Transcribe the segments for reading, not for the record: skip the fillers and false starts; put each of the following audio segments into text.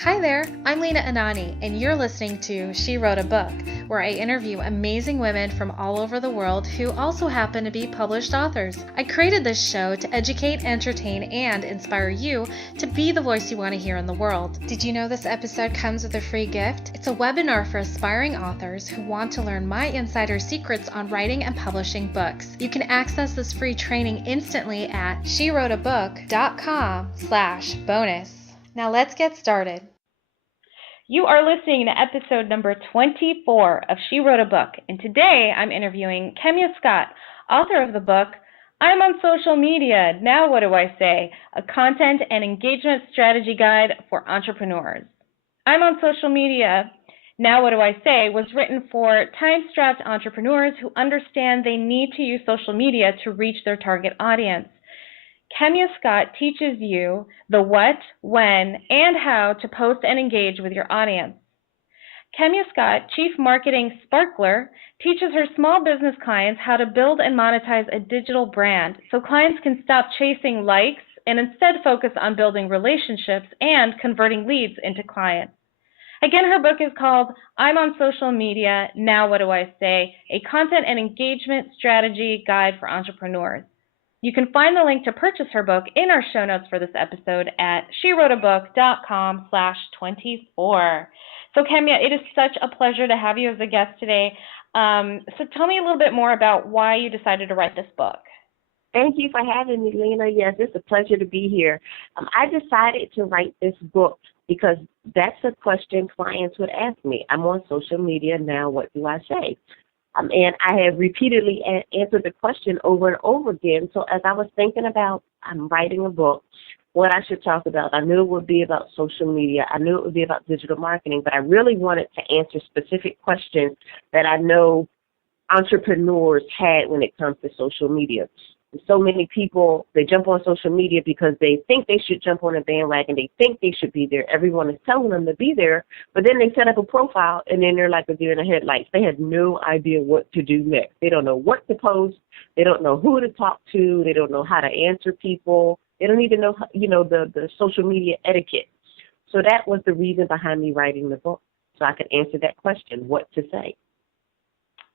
Hi there, I'm Lena Anani, and you're listening to She Wrote a Book, where I interview amazing women from all over the world who also happen to be published authors. I created this show to educate, entertain, and inspire you to be the voice you want to hear in the world. Did you know this episode comes with a free gift? It's a webinar for aspiring authors who want to learn my insider secrets on writing and publishing books. You can access this free training instantly at SheWroteABook.com/bonus. Now let's get started. You are listening to episode number 24 of She Wrote a Book, and today I'm interviewing Kemya Scott, author of the book, I'm on Social Media, Now What Do I Say? A Content and Engagement Strategy Guide for Entrepreneurs. I'm on Social Media, Now What Do I Say? Was written for time-strapped entrepreneurs who understand they need to use social media to reach their target audience. Kemya Scott teaches you the what, when, and how to post and engage with your audience. Kemya Scott, Chief Marketing Sparkler, teaches her small business clients how to build and monetize a digital brand so clients can stop chasing likes and instead focus on building relationships and converting leads into clients. Again, her book is called I'm on Social Media, Now What Do I Say? A Content and Engagement Strategy Guide for Entrepreneurs. You can find the link to purchase her book in our show notes for this episode at SheWroteABook.com/24. So Kemya, it is such a pleasure to have you as a guest today. So tell me a little bit more about why you decided to write this book. Thank you for having me, Lena. Yes, it's a pleasure to be here. I decided to write this book because that's a question clients would ask me. I'm on social media now, what do I say? And I have repeatedly answered the question over and over again. So as I was thinking about writing a book, what I should talk about, I knew it would be about social media. I knew it would be about digital marketing, but I really wanted to answer specific questions that I know entrepreneurs had when it comes to social media. So many people, they jump on social media because they think they should jump on a bandwagon. They think they should be there. Everyone is telling them to be there, but then they set up a profile, and then they're like a deer in the headlights. They had no idea what to do next. They don't know what to post. They don't know who to talk to. They don't know how to answer people. They don't even know, the social media etiquette. So that was the reason behind me writing the book, so I could answer that question, what to say.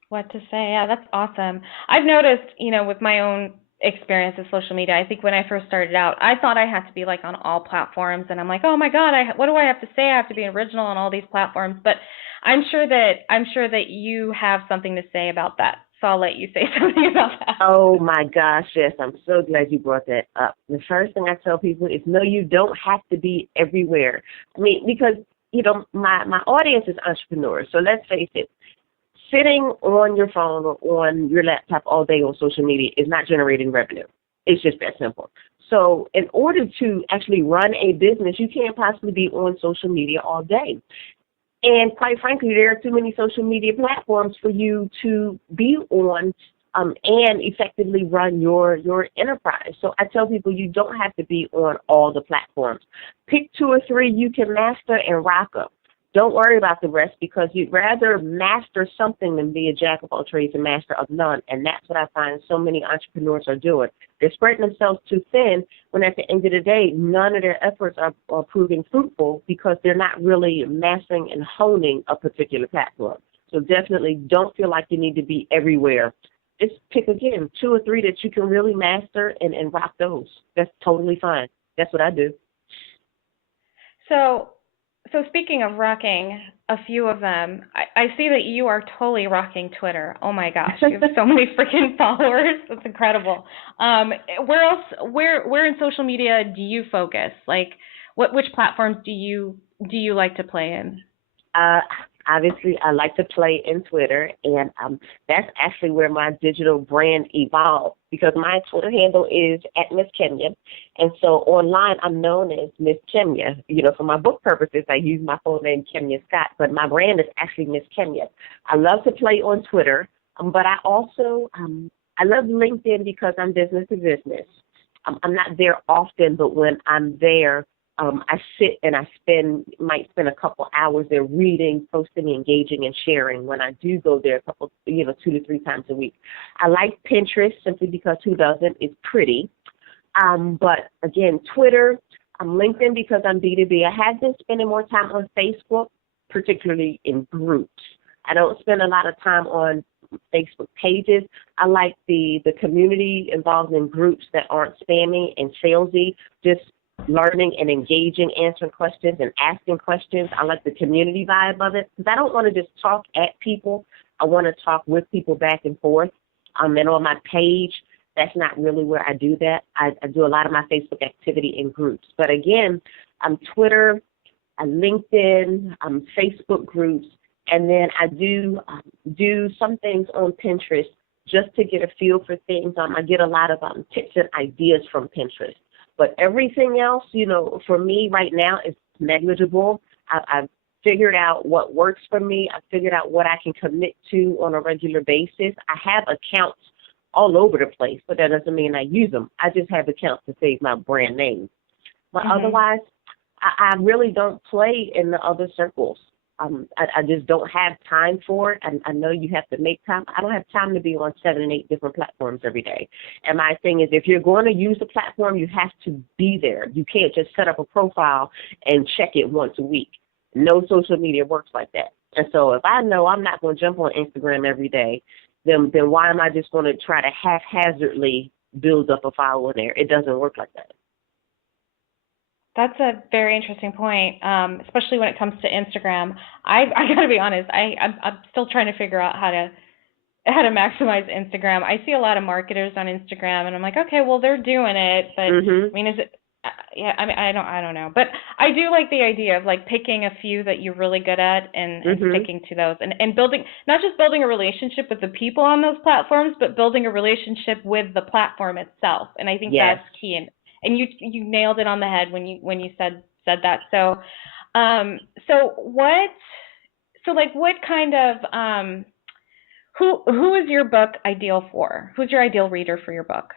What to say? Yeah, that's awesome. I've noticed, with my own experience with social media, I think when I first started out, I thought I had to be like on all platforms, and I'm like, oh my God, what do I have to say? I have to be original on all these platforms. But I'm sure that you have something to say about that. So I'll let you say something about that. Oh my gosh, yes, I'm so glad you brought that up. The first thing I tell people is, no, you don't have to be everywhere. I mean, because my audience is entrepreneurs. So let's face it. Sitting on your phone or on your laptop all day on social media is not generating revenue. It's just that simple. So in order to actually run a business, you can't possibly be on social media all day. And quite frankly, there are too many social media platforms for you to be on and effectively run your enterprise. So I tell people you don't have to be on all the platforms. Pick 2 or 3 you can master and rock them. Don't worry about the rest, because you'd rather master something than be a jack of all trades and master of none. And that's what I find so many entrepreneurs are doing. They're spreading themselves too thin when at the end of the day, none of their efforts are proving fruitful because they're not really mastering and honing a particular platform. So definitely don't feel like you need to be everywhere. Just pick, again, 2 or 3 that you can really master and rock those. That's totally fine. That's what I do. So speaking of rocking a few of them, I see that you are totally rocking Twitter. Oh my gosh, you have so many freaking followers. That's incredible. Where in social media do you focus? Like, which platforms do you like to play in? Obviously, I like to play in Twitter, and that's actually where my digital brand evolved, because my Twitter handle is @Miss Kemya, and so online I'm known as Miss Kemya. For my book purposes, I use my full name, Kemya Scott, but my brand is actually Miss Kemya. I love to play on Twitter, but I also I love LinkedIn because I'm business to business. I'm not there often, but when I'm there, I sit and might spend a couple hours there reading, posting, engaging, and sharing when I do go there 2 to 3 times a week. I like Pinterest simply because who doesn't? It's pretty. But again, Twitter, LinkedIn because I'm B2B. I have been spending more time on Facebook, particularly in groups. I don't spend a lot of time on Facebook pages. I like the community involved in groups that aren't spammy and salesy, just learning and engaging, answering questions and asking questions. I like the community vibe of it because I don't want to just talk at people. I want to talk with people back and forth. And on my page, that's not really where I do that. I do a lot of my Facebook activity in groups. But again, I'm Twitter, I'm LinkedIn, I'm Facebook groups, and then I do some things on Pinterest just to get a feel for things. I get a lot of tips and ideas from Pinterest. But everything else, for me right now is negligible. I've figured out what works for me. I've figured out what I can commit to on a regular basis. I have accounts all over the place, but that doesn't mean I use them. I just have accounts to save my brand name. But otherwise, I really don't play in the other circles. I just don't have time for it. And I know you have to make time. I don't have time to be on 7 and 8 different platforms every day. And my thing is, if you're going to use a platform, you have to be there. You can't just set up a profile and check it once a week. No social media works like that. And so if I know I'm not going to jump on Instagram every day, then why am I just going to try to haphazardly build up a following there? It doesn't work like that. That's a very interesting point, especially when it comes to Instagram. I got to be honest, I'm still trying to figure out how to maximize Instagram. I see a lot of marketers on Instagram, and I'm like, okay, well, they're doing it, but I mean, is it? Yeah, I mean, I don't know, but I do like the idea of like picking a few that you're really good at and sticking to those, and building, not just building a relationship with the people on those platforms, but building a relationship with the platform itself. And I think that's key. And you nailed it on the head when you said that. So what kind of who is your book ideal for? Who's your ideal reader for your book?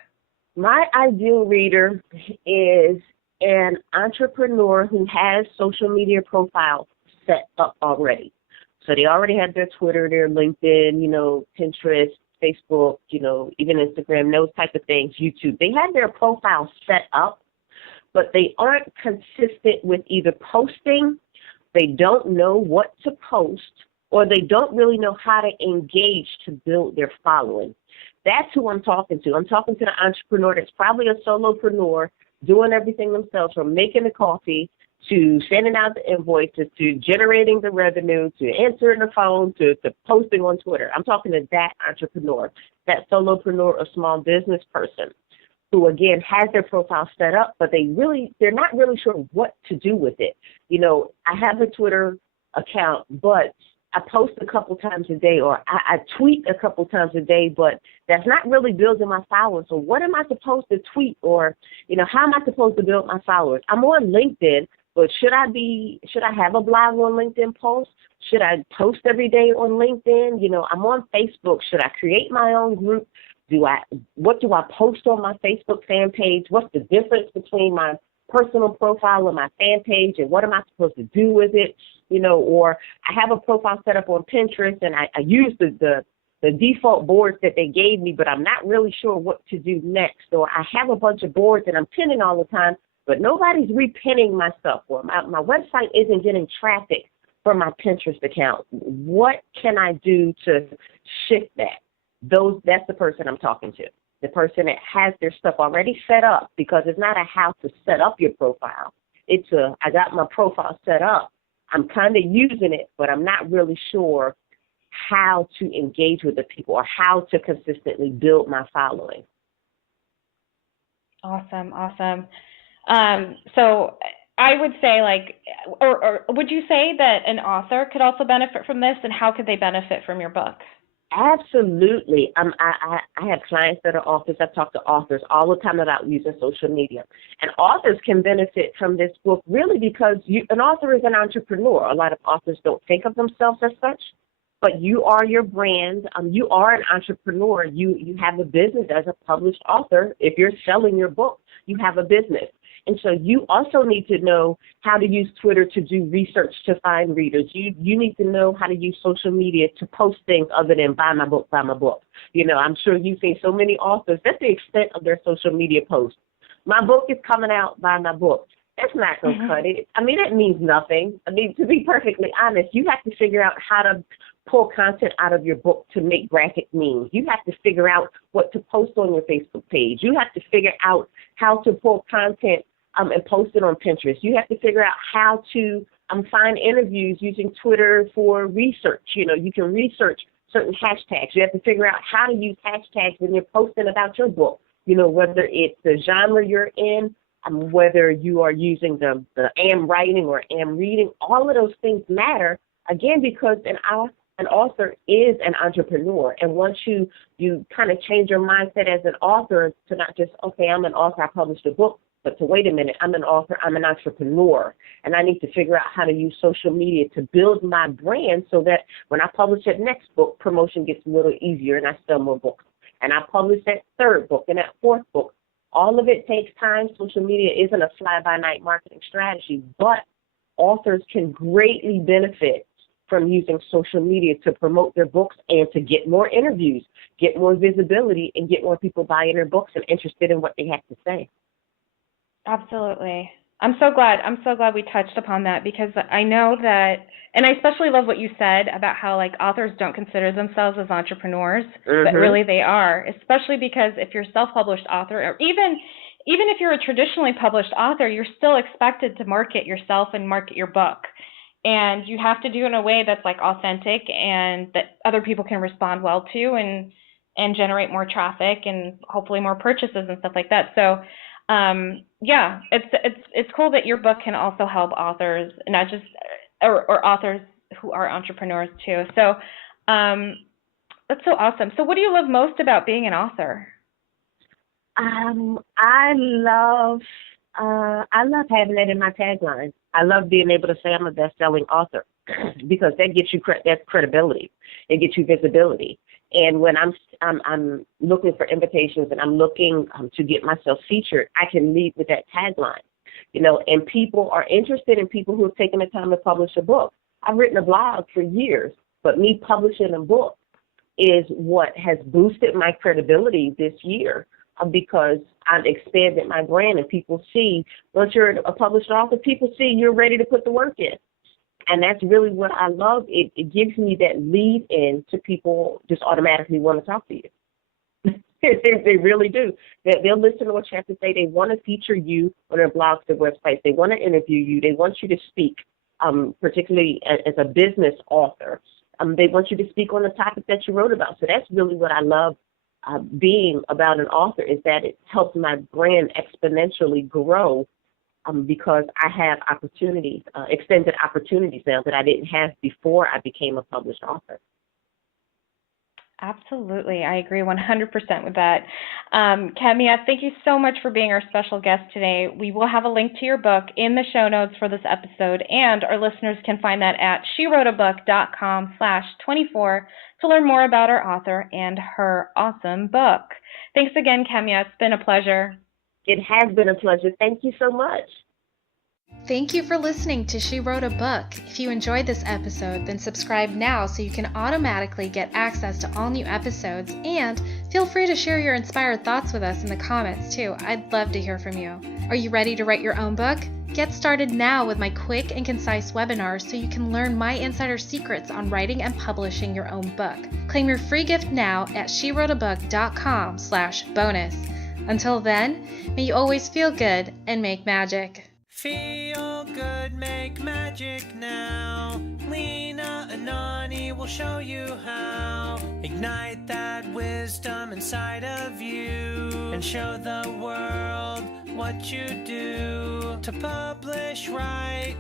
My ideal reader is an entrepreneur who has social media profiles set up already. So they already have their Twitter, their LinkedIn, Pinterest, Facebook, even Instagram, those type of things, YouTube. They have their profiles set up, but they aren't consistent with either posting, they don't know what to post, or they don't really know how to engage to build their following. That's who I'm talking to. I'm talking to the entrepreneur that's probably a solopreneur doing everything themselves, from making the coffee to sending out the invoices to generating the revenue to answering the phone to posting on Twitter. I'm talking to that entrepreneur, that solopreneur or small business person who, again, has their profile set up, but they're not really sure what to do with it. I have a Twitter account, but I post a couple times a day, or I tweet a couple times a day, but that's not really building my followers. So what am I supposed to tweet, or, how am I supposed to build my followers? I'm on LinkedIn, but should I have a blog on LinkedIn post? Should I post every day on LinkedIn? I'm on Facebook. Should I create my own group? What do I post on my Facebook fan page? What's the difference between my personal profile and my fan page, and what am I supposed to do with it? Or I have a profile set up on Pinterest, and I use the default boards that they gave me, but I'm not really sure what to do next. Or I have a bunch of boards and I'm pinning all the time, but nobody's repinning my stuff, or my website isn't getting traffic from my Pinterest account. What can I do to shift that? That's the person I'm talking to. The person that has their stuff already set up, because it's not a how to set up your profile. It's I got my profile set up. I'm kind of using it, but I'm not really sure how to engage with the people or how to consistently build my following. Awesome. So I would say, or would you say that an author could also benefit from this, and how could they benefit from your book? Absolutely. I have clients that are authors. I talk to authors all the time about using social media. And authors can benefit from this book really because an author is an entrepreneur. A lot of authors don't think of themselves as such, but you are your brand. You are an entrepreneur. You have a business as a published author. If you're selling your book, you have a business. And so you also need to know how to use Twitter to do research to find readers. You need to know how to use social media to post things other than buy my book, buy my book. I'm sure you've seen so many authors. That's the extent of their social media posts. My book is coming out, buy my book. That's not going to cut it. I mean, that means nothing. I mean, to be perfectly honest, you have to figure out how to pull content out of your book to make graphic memes. You have to figure out what to post on your Facebook page. You have to figure out how to pull content and post it on Pinterest. You have to figure out how to find interviews using Twitter for research. You know, you can research certain hashtags. You have to figure out how to use hashtags when you're posting about your book. You know, whether it's the genre you're in, whether you are using the am writing or am reading, all of those things matter, again, because an author is an entrepreneur. And once you kind of change your mindset as an author to not just, okay, I'm an author, I published a book, but to wait a minute, I'm an author, I'm an entrepreneur, and I need to figure out how to use social media to build my brand so that when I publish that next book, promotion gets a little easier and I sell more books. And I publish that third book and that fourth book. All of it takes time. Social media isn't a fly-by-night marketing strategy, but authors can greatly benefit from using social media to promote their books and to get more interviews, get more visibility, and get more people buying their books and interested in what they have to say. Absolutely. I'm so glad we touched upon that, because I know that, and I especially love what you said about how like authors don't consider themselves as entrepreneurs, but really they are, especially because if you're a self-published author, or even if you're a traditionally published author, you're still expected to market yourself and market your book. And you have to do it in a way that's like authentic and that other people can respond well to and generate more traffic and hopefully more purchases and stuff like that. So yeah, it's cool that your book can also help authors, not just or authors who are entrepreneurs too. So that's so awesome. So what do you love most about being an author? I love having that in my tagline. I love being able to say I'm a best-selling author because that gets you that's credibility. It gets you visibility. And when I'm looking for invitations and I'm looking to get myself featured, I can lead with that tagline, you know, and people are interested in people who have taken the time to publish a book. I've written a blog for years, but me publishing a book is what has boosted my credibility this year because I've expanded my brand and people see, once you're a published author, people see you're ready to put the work in. And that's really what I love. It gives me that lead in to people just automatically want to talk to you. They really do. They'll listen to what you have to say. They want to feature you on their blogs, their websites. They want to interview you. They want you to speak, particularly as a business author. They want you to speak on the topic that you wrote about. So that's really what I love being about an author, is that it helps my brand exponentially grow. Because I have opportunities, extended opportunities now that I didn't have before I became a published author. Absolutely. I agree 100% with that. Kemya, thank you so much for being our special guest today. We will have a link to your book in the show notes for this episode, and our listeners can find that at SheWroteABook.com/24 to learn more about our author and her awesome book. Thanks again, Kemya. It's been a pleasure. It has been a pleasure. Thank you so much. Thank you for listening to She Wrote a Book. If you enjoyed this episode, then subscribe now so you can automatically get access to all new episodes, and feel free to share your inspired thoughts with us in the comments too. I'd love to hear from you. Are you ready to write your own book? Get started now with my quick and concise webinars so you can learn my insider secrets on writing and publishing your own book. Claim your free gift now at SheWroteABook.com/bonus. Until then, may you always feel good and make magic. Feel good, make magic now. Lena, Anani will show you how. Ignite that wisdom inside of you and show the world what you do to publish, write,